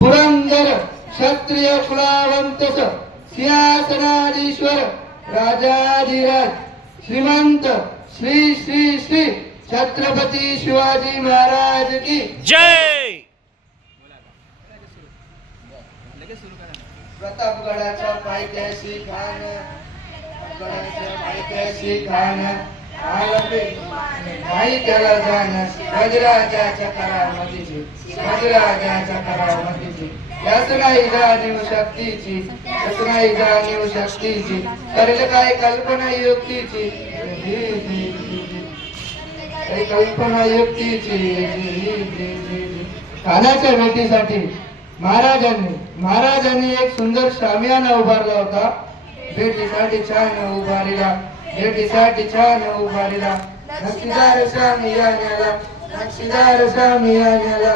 पुरंदर क्षत्रिय कुलावंतस सिंहासनाधीश्वर राजाधिराज श्रीमंत श्री श्री श्री छत्रपती शिवाजी महाराज की जय! प्रतापगडाच्या पायथ्याशी खान पायथ्याशी खान. नाही त्याला जाण गजराजाच्या करामतीची गजराजाच्या करामतीची त्याच नाही जाणीव शक्तीची त्याच नाही जाणीव शक्तीची करेल काय कल्पना युक्तीची काही कल्पना युक्तीची जी, भेटीसाठी महाराजांनी महाराजांनी एक सुंदर शामियाना उभारला होता. भेटीसाठी छान उभारला. भेटीसाठी छान उभारीला नक्षीदार शामियान्याला नक्षीदार शामियान्याला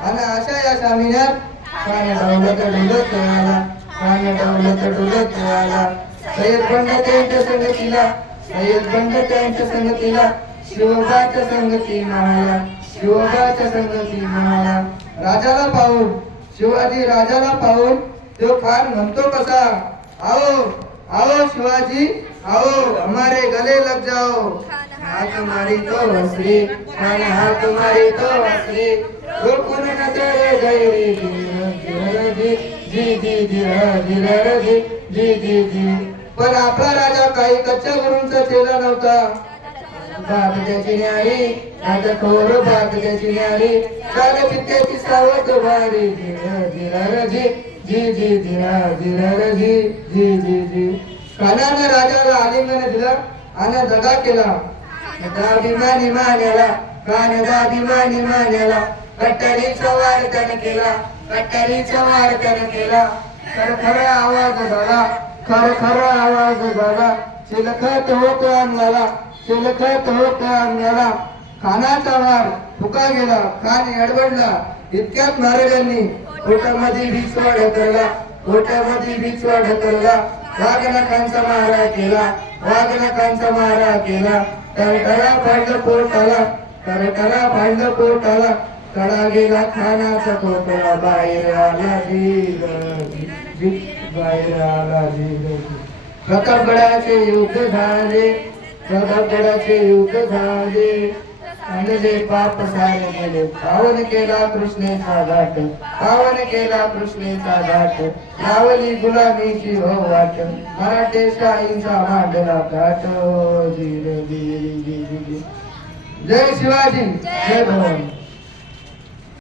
आणि अशा या शामियात पाणी डवलत डुलत आला पाणी डवलत डुलत आला सय्यद बंड त्यांच्या संगतीला सय्यद बंड त्यांच्या संगतीला शिवबाच्या संगती माळा शिवबाच्या संगती माळा राजाला पाहून शिवाजी राजाला पाहून तो फार म्हणतो कसा आओ आओ शिवाजी आओ हमारे गले लग जाओ। हाथ मारी तो हंसी खान हाथ मारी तो हंसी रोकून न तेरे गैरी जी जी जी जी जी जी जी जी जी। पण आपला राजा काही कच्च्या गुरूंचा चेला नव्हता। बाप त्याची न्यारी आता थोर बाप त्याची न्यारी। काल पित्याची सावध वारी जी जी। जी जी जी जी जी जी कानानं राजाला आलिंगन दिलं आणि दगा केला दाभिमानी मान्याला कान दाभिमानी मान्याला कट्टारीचा वार त्यानं केला कट्टारीचा वार त्यानं केला खर खरा आवाज झाला खर खरा आवाज झाला चिलखत होत अंगाला चिलखत होत अंगाला खानाचा वार फुका गेला कान एडवडला इतक्यात महाराजांनी पोटामध्ये बिचवा ढकलला पोटामध्ये बिचवा ढकलला वाघनखांचा मारा केला वाघनखांचा मारा केला तरटरा पाडलं पोटाला तरटरा पाडलं पोटाला कडा गेला खानाचा पोटला बाहेर आला धीर बाहेर आला धीर प्रतापगडाचे युद्ध झाले प्रतापगडाचे युद्ध झाले. आणले पाप सारे गेले पावन केला कृष्णेचा घाट पावन केला कृष्णेचा घाट. लावली गुलामीची हो वाट मराठे शाहीचा मांडला घाट जय शिवाजी जय भवानी.